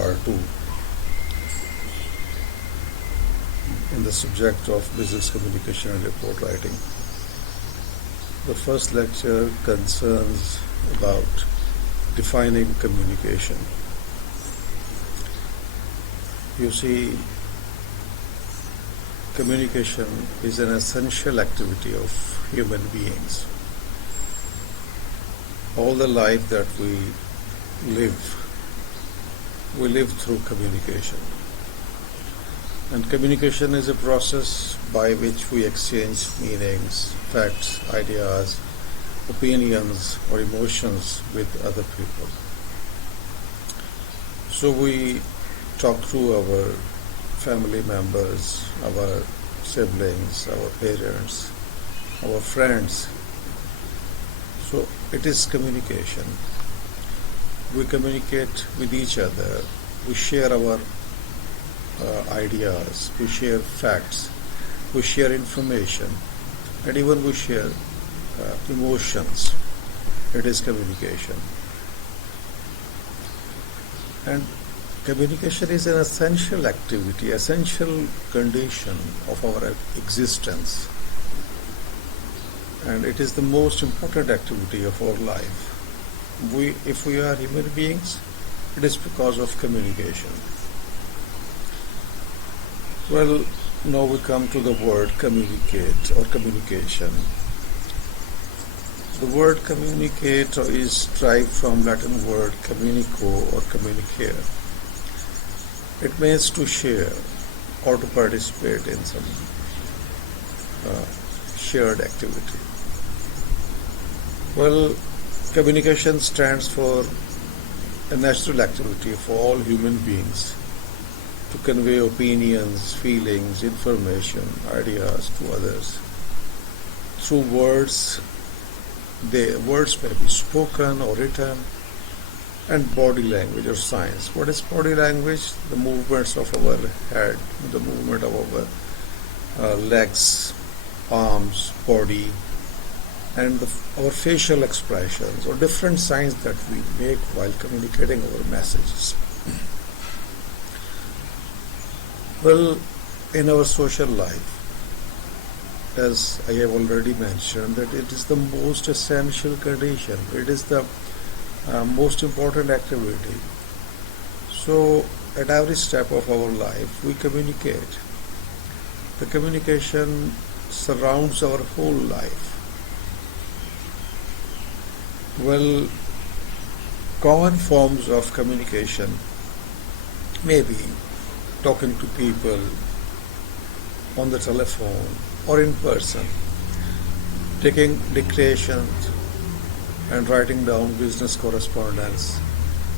part 2 in the subject of business communication and report writing. The first lecture concerns about defining communication. You see, communication is an essential activity of human beings. All the life that we live through communication. And communication is a process by which we exchange meanings, facts, ideas, opinions, or emotions with other people. So we talk to our family members, our siblings, our parents, our friends. So it is communication. We communicate with each other. We share our ideas, we share facts, we share information, and even we share emotions. It is communication. And communication is an essential activity, essential condition of our existence. And it is the most important activity of our life. If we are human beings, it is because of communication. Well, now we come to the word communicate or communication. The word communicate is derived from Latin word communico or communicare. It means to share or to participate in some shared activity. Well, communication stands for a natural activity for all human beings to convey opinions, feelings, information, ideas to others. Through words, words may be spoken or written, and body language or signs. What is body language? The movements of our head, the movement of our legs, arms, body, and our facial expressions or different signs that we make while communicating our messages. Well, in our social life, as I have already mentioned, that it is the most essential condition. It is the most important activity. So, at every step of our life, we communicate. The communication surrounds our whole life. Well, common forms of communication may be talking to people on the telephone or in person, taking dictations and writing down business correspondence,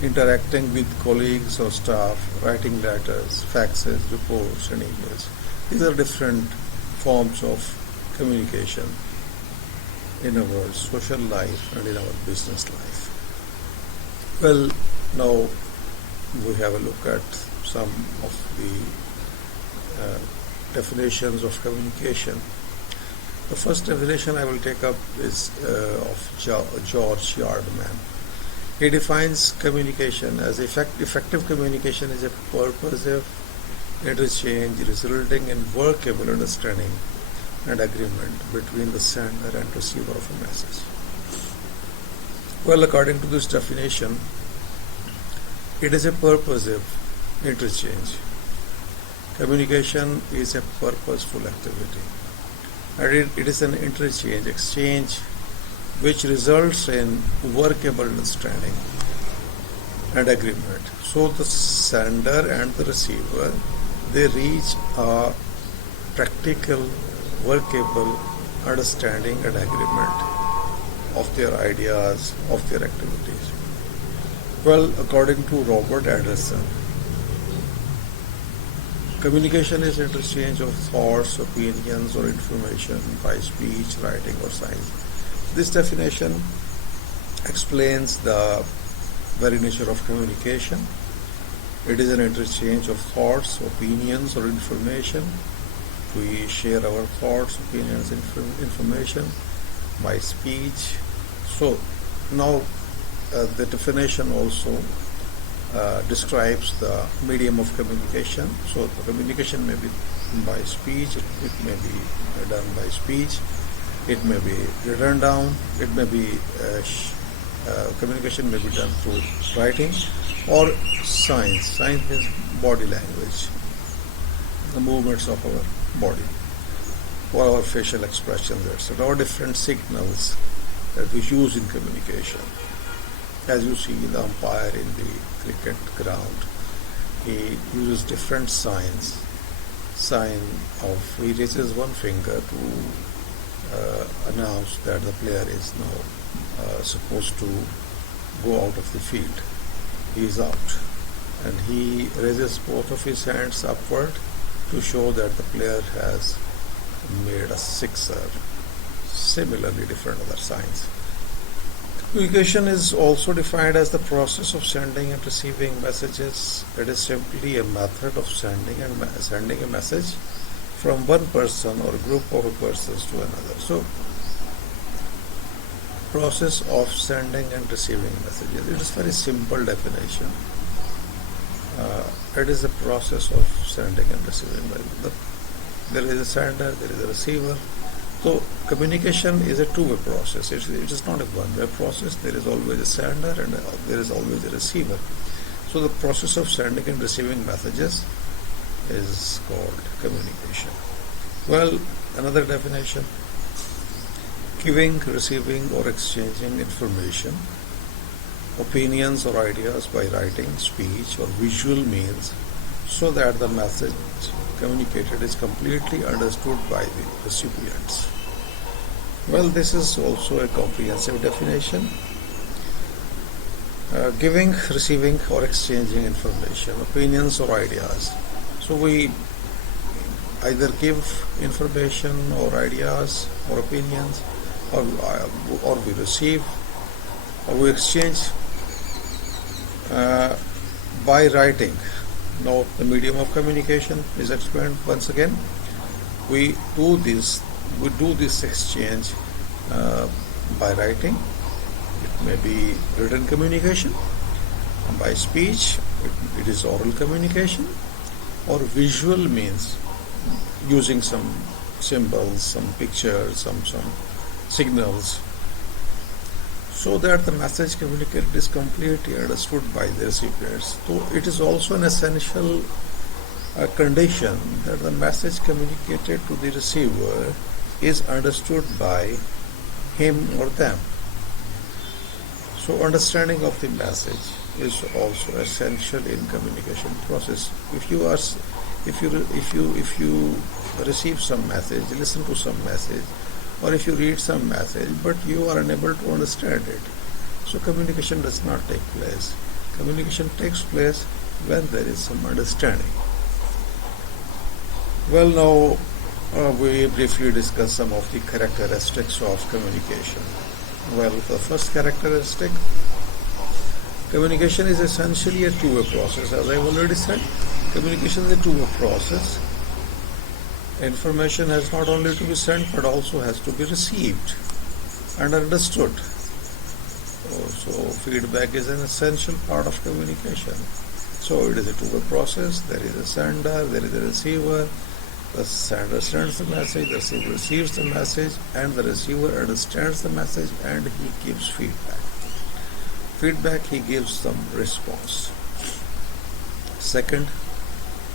interacting with colleagues or staff, writing letters, faxes, reports, and emails. These are different forms of communication in our social life and in our business life. Well, now we have a look at some of the definitions of communication. The first definition I will take up is of George Yardman. He defines communication as effective communication is a purposive interchange resulting in workable understanding and agreement between the sender and receiver of a message. Well, according to this definition, it is a purposive interchange. Communication is a purposeful activity, and it is an interchange, exchange, which results in workable understanding and agreement. So the sender and the receiver, they reach a practical, workable understanding and agreement of their ideas, of their activities. Well, according to Robert Anderson, communication is interchange of thoughts, opinions, or information by speech, writing, or signs. This definition explains the very nature of communication. It is an interchange of thoughts, opinions, or information. We share our thoughts, opinions, information by speech. So now the definition also describes the medium of communication. So the communication may be by speech, it may be done by speech, it may be written down, it may be communication may be done through writing or signs. Signs means body language, the movements of our body or our facial expressions, etc., or different signals that we use in communication. As you see the umpire in the cricket ground, he uses different signs. Sign of, he raises one finger to announce that the player is now supposed to go out of the field. He is out. And he raises both of his hands upward to show that the player has made a sixer. Similarly, different other signs. Communication is also defined as the process of sending and receiving messages. It is simply a method of sending a message from one person or group of persons to another. So, process of sending and receiving messages. It is a very simple definition. It is a process of sending and receiving messages. There is a sender, there is a receiver. So communication is a two-way process. It is not a one-way process. There is always a sender and there is always a receiver. So the process of sending and receiving messages is called communication. Well, another definition: giving, receiving, or exchanging information, opinions or ideas by writing, speech, or visual means, so that the message communicated is completely understood by the recipients. Well, this is also a comprehensive definition. Giving, receiving, or exchanging information, opinions or ideas. So we either give information or ideas or opinions, or we receive, or we exchange by writing. Now, the medium of communication is explained once again. We do this exchange by writing. It may be written communication. By speech, it is oral communication, or visual means using some symbols, some pictures, some signals, so that the message communicated is completely understood by the recipients. So it is also an essential condition that the message communicated to the receiver is understood by him or them. So understanding of the message is also essential in communication process. If you receive some message, listen to some message, or if you read some message but you are unable to understand it, so communication does not take place. Communication takes place when there is some understanding. Well, now we briefly discuss some of the characteristics of communication. Well, the first characteristic: communication is essentially a two-way process. As I have already said, communication is a two-way process. Information has not only to be sent but also has to be received and understood. So feedback is an essential part of communication. So it is a two-way process. There is a sender, there is a receiver. The sender sends the message, the receiver receives the message, and the receiver understands the message and he gives feedback. Feedback, he gives some response. Second,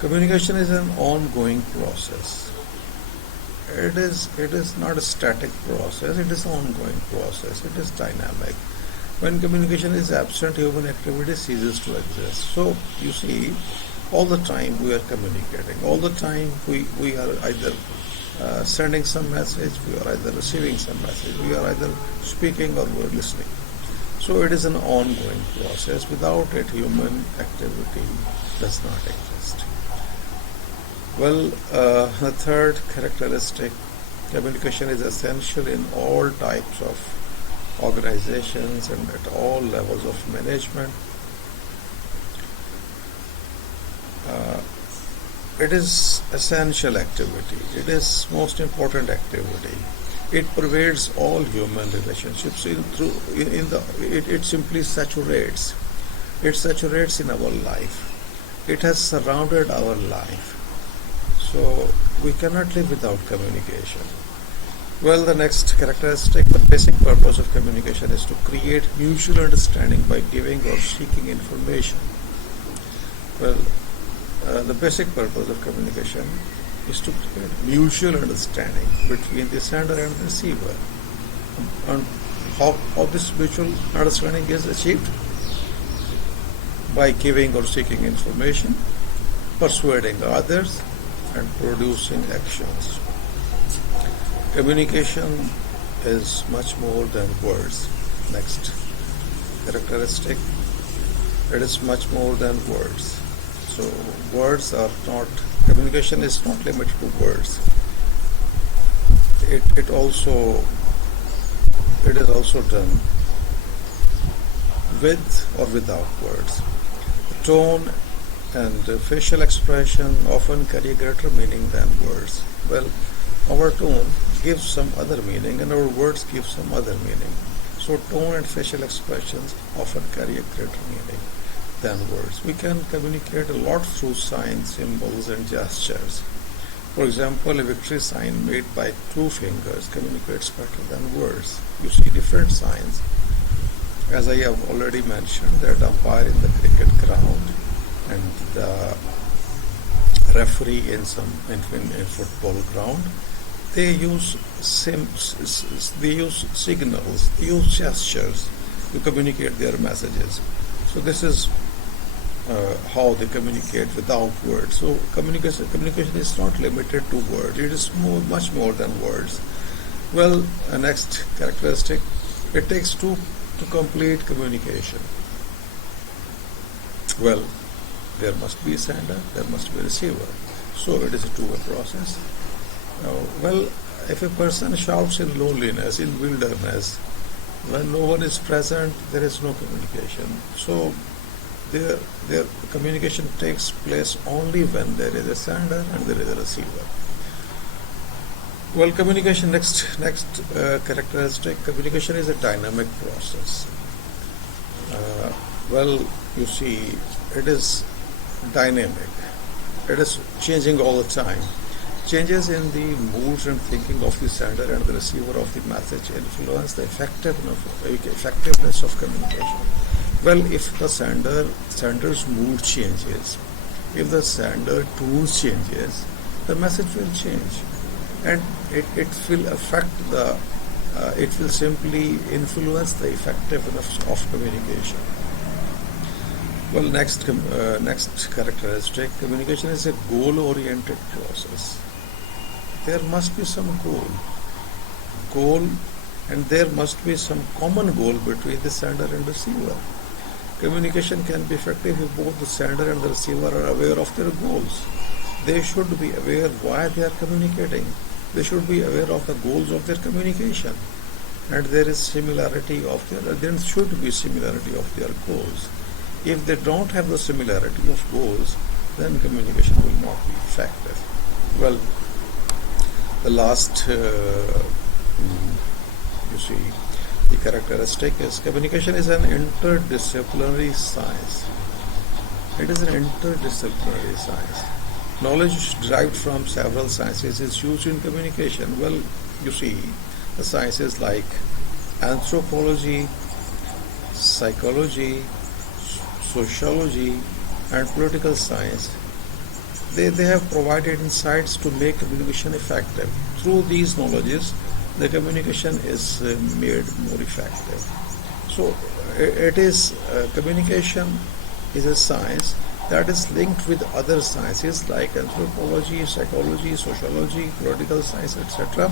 communication is an ongoing process. It is not a static process, it is an ongoing process, it is dynamic. When communication is absent, human activity ceases to exist. So, you see, all the time we are communicating, all the time we are either sending some message, we are either receiving some message, we are either speaking or we are listening. So it is an ongoing process. Without it, human activity does not exist. Well, the third characteristic: communication is essential in all types of organizations and at all levels of management. It is essential activity. It is most important activity. It pervades all human relationships. It simply saturates It saturates in our life. It has surrounded our life. So we cannot live without communication. Well, the next characteristic, the basic purpose of communication is to create mutual understanding by giving or seeking information. Well, the basic purpose of communication is to create mutual understanding between the sender and the receiver. And how this mutual understanding is achieved? By giving or seeking information, persuading others, and producing actions. Communication is much more than words. Next characteristic, it is much more than words. So words are not, communication is not limited to words. It is also done with or without words. Tone and facial expression often carry greater meaning than words. Well, our tone gives some other meaning and our words give some other meaning. So tone and facial expressions often carry a greater meaning than words. We can communicate a lot through signs, symbols and gestures. For example, a victory sign made by 2 fingers communicates better than words. You see different signs. As I have already mentioned, that umpire in the cricket ground and the referee in football ground, they use signals, they use gestures to communicate their messages. So this is how they communicate without words. So communication is not limited to words. It is much more than words. Well, next characteristic, it takes 2 to complete communication. Well, there must be a sender, there must be a receiver. So it is a two-way process. Well, if a person shouts in loneliness, in wilderness, when no one is present, there is no communication. So their communication takes place only when there is a sender and there is a receiver. Well, communication, next characteristic, communication is a dynamic process. Well, you see, it is dynamic. It is changing all the time. Changes in the moods and thinking of the sender and the receiver of the message influence the effectiveness of communication. Well, if the sender's mood changes, if the sender tone changes, the message will change, and it will affect it will simply influence the effectiveness of communication. Well, next characteristic, communication is a goal-oriented process. There must be some goal, and there must be some common goal between the sender and receiver. Communication can be effective if both the sender and the receiver are aware of their goals. They should be aware why they are communicating. They should be aware of the goals of their communication, and there should be similarity of their goals. If they don't have the similarity of goals, then communication will not be effective. Well, the last, the characteristic is communication is an interdisciplinary science. It is an interdisciplinary science. Knowledge derived from several sciences is used in communication. Well, you see, the sciences like anthropology, psychology, sociology, and political science, they have provided insights to make communication effective. Through these knowledges, the communication is made more effective. So communication is a science that is linked with other sciences like anthropology, psychology, sociology, political science, etc.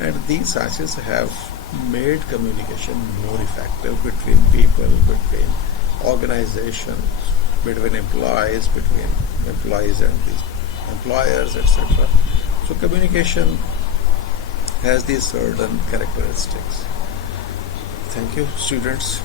And these sciences have made communication more effective between people, between organizations, between employees and the employers, etc. So communication has these certain characteristics. Thank you, students.